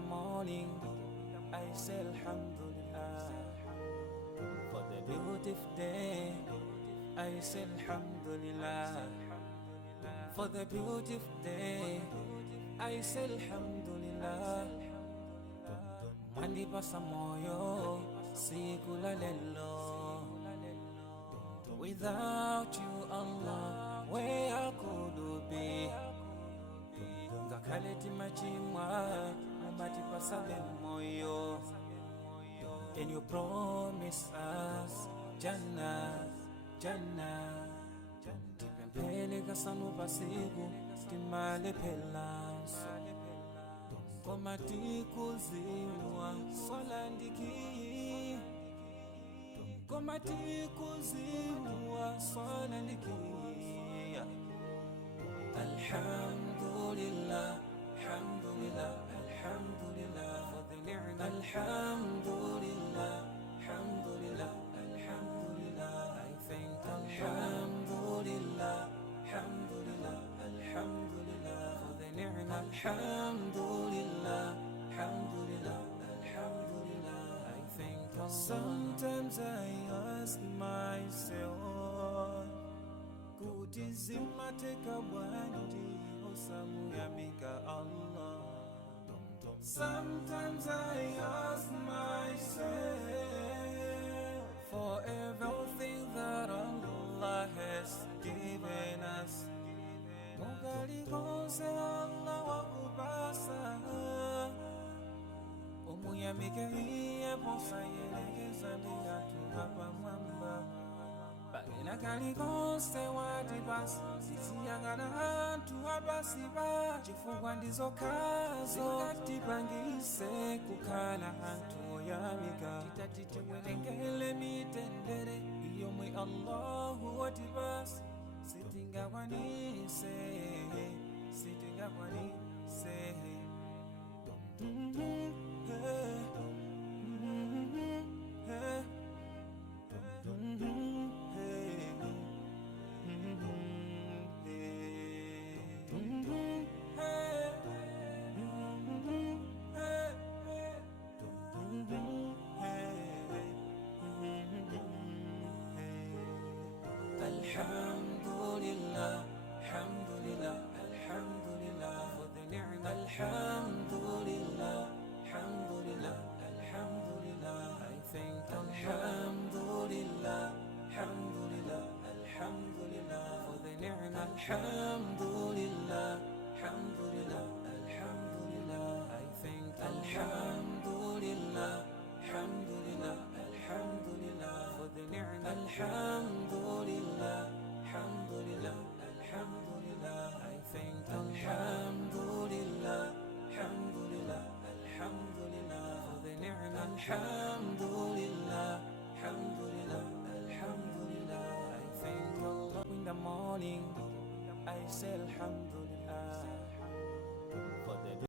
the morning, I say Alhamdulillah. For the beautiful day, I say Alhamdulillah. For the beautiful day, I say Alhamdulillah. Mandipasa moyo siku la lelo. Without you, Allah, where could be? Ngakaleti machimwa Mandipasa moyo. And you promise us Jannah, Jannah. Tipempele kasanu pasiku timale pelanso. Komati kuziwa solandiki. Komati kuziwa solandiki. Alhamdulillah, alhamdulillah, alhamdulillah for the ni'mah. Alhamdulillah, alhamdulillah, alhamdulillah. I thank Alhamdulillah, alhamdulillah, alhamdulillah for the ni'mah. Alhamdulillah, alhamdulillah, alhamdulillah. I thank Allah. Sometimes I ask myself, kutizima teka bwanji osamu yamika Allah. Sometimes I ask myself for everything that Allah has given us. Mugali konse Allah wa kubasa. Omuyamike hiye posa yelegeza miyatu hapa mwamba. Bagina kali konse wadibasi sisiyangana hantu abasiba. Chifungwa ndizo kazo katipangise kukala hantu oyamika. Titatitiwelengele mitendere iyo mwe Allahu wadibasi. Sitingakwanise, sitingakwanise. Alhamdulillah, alhamdulillah, alhamdulillah for the ni'mah. Alhamdulillah, alhamdulillah, alhamdulillah. I thank Alhamdulillah, alhamdulillah, alhamdulillah for the ni'mah. Alhamdulillah, alhamdulillah, alhamdulillah. I thank Alhamdulillah, alhamdulillah, alhamdulillah for the ni'mah. Alhamdulillah, alhamdulillah, alhamdulillah. I thank Alhamdulillah, alhamdulillah, alhamdulillah for the ni'mah. Alhamdulillah, alhamdulillah, alhamdulillah. I thank Allah. In the morning, I say Alhamdulillah for the